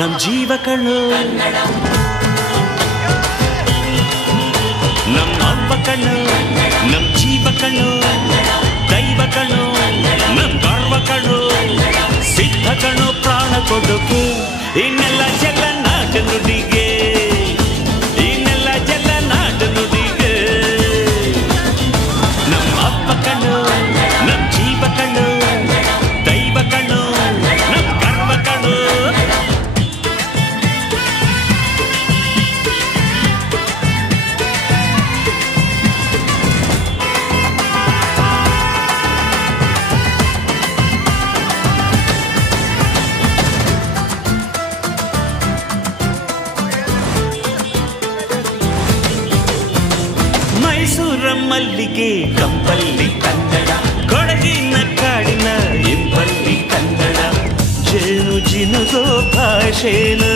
ನಮ್ ಜೀವ ಕಣ್ಣು, ನಮ್ಮ ಅಪ್ಪ ಕಣ್ಣು, ನಮ್ ಜೀವ ಕಣ್ಣು, ದೈವ ಕಣ್ಣು, ನಮ್ ಗರ್ವ ಕಣ್ಣು, ಸಿದ್ಧ ಕಣ್ಣು, ಪ್ರಾಣ ಕೊಡುಗೆ. ಇನ್ನೆಲ್ಲ ಜಲ ನಾಟ ನುಡಿಗೆ, ಇನ್ನೆಲ್ಲ ಜಲ ನಾಟ ನುಡಿಗೆ. ನಮ್ಮ ಅಪ್ಪ ಕಣ್ಣು, ನಮ್ ಜೀವ ಕಣ್ಣು, ದೈವ ಕಣ್ಣು, ನಮ್ ಗರ್ವ ಕಣ್ಣು. ಮೈಸೂರ ಮಲ್ಲಿಗೆ ಕಂಪಲ್ಲಿ ಕನ್ನಡ, ಕೊಡಗಿನ ಕಾಡಿನ ಇಂಪಲ್ಲಿ ಕನ್ನಡ. ಜೇನು ಜಿನುಗೋ ಭಾಷೆನು,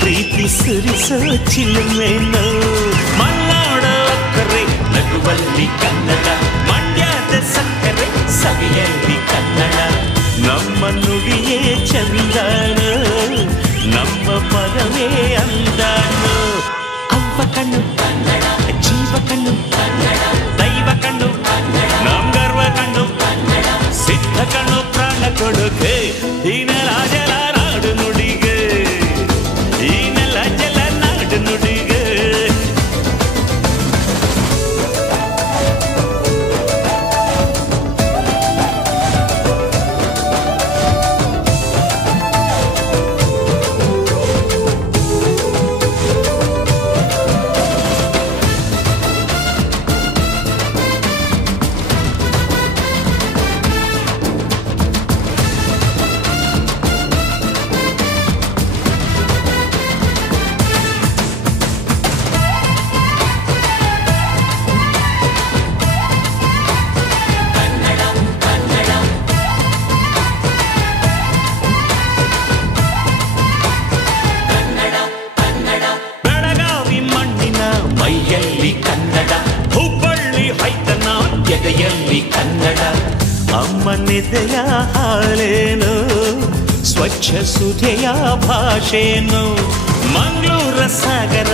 ಪ್ರೀತಿ ಸುರಿಸೋ ಚಿಲುಮೆನು. ಮಲ್ನಾಡ ಕರೆ ನಗುವಲ್ಲಿ ಕನ್ನಡ, ಮಂಡ್ಯದ ಸಕ್ಕರೆ ಸವಿಯಲ್ಲಿ ಕನ್ನಡ. ನಮ್ಮ ನುಡಿಯೇ ಚಂದಾನ, ನಮ್ಮ ಪದವೇ ಅಂದಾನ. ಅವ್ವ ಕಣ್ಣು, ಜೀವ ಕಣ್ಣು, ದೈವ ಕಣ್ಣು, ನಮ್ ಗರ್ವ ಕಣ್ಣು, ಸಿದ್ಧ ಕಣ್ಣು, ಪ್ರಾಣ ಕೊಡುಗೆ. ಈ ನೆಲ ಜಲ ನಾಡು ನುಡಿಗೆ, ಈ ನೆಲ ಜಲ ನಾಡು ನುಡಿಗೆ. ಮೈಯಲ್ಲಿ ಕನ್ನಡ, ಹುಬ್ಬಳ್ಳಿ ಹೈತನ ಎದೆಯಲ್ಲಿ ಕನ್ನಡ. ಅಮ್ಮನೆದೆಯ ಹಾಲೇನು, ಸ್ವಚ್ಛ ಸುಧೆಯ ಭಾಷೆನು, ಮಂಗಳೂರ ಸಾಗರ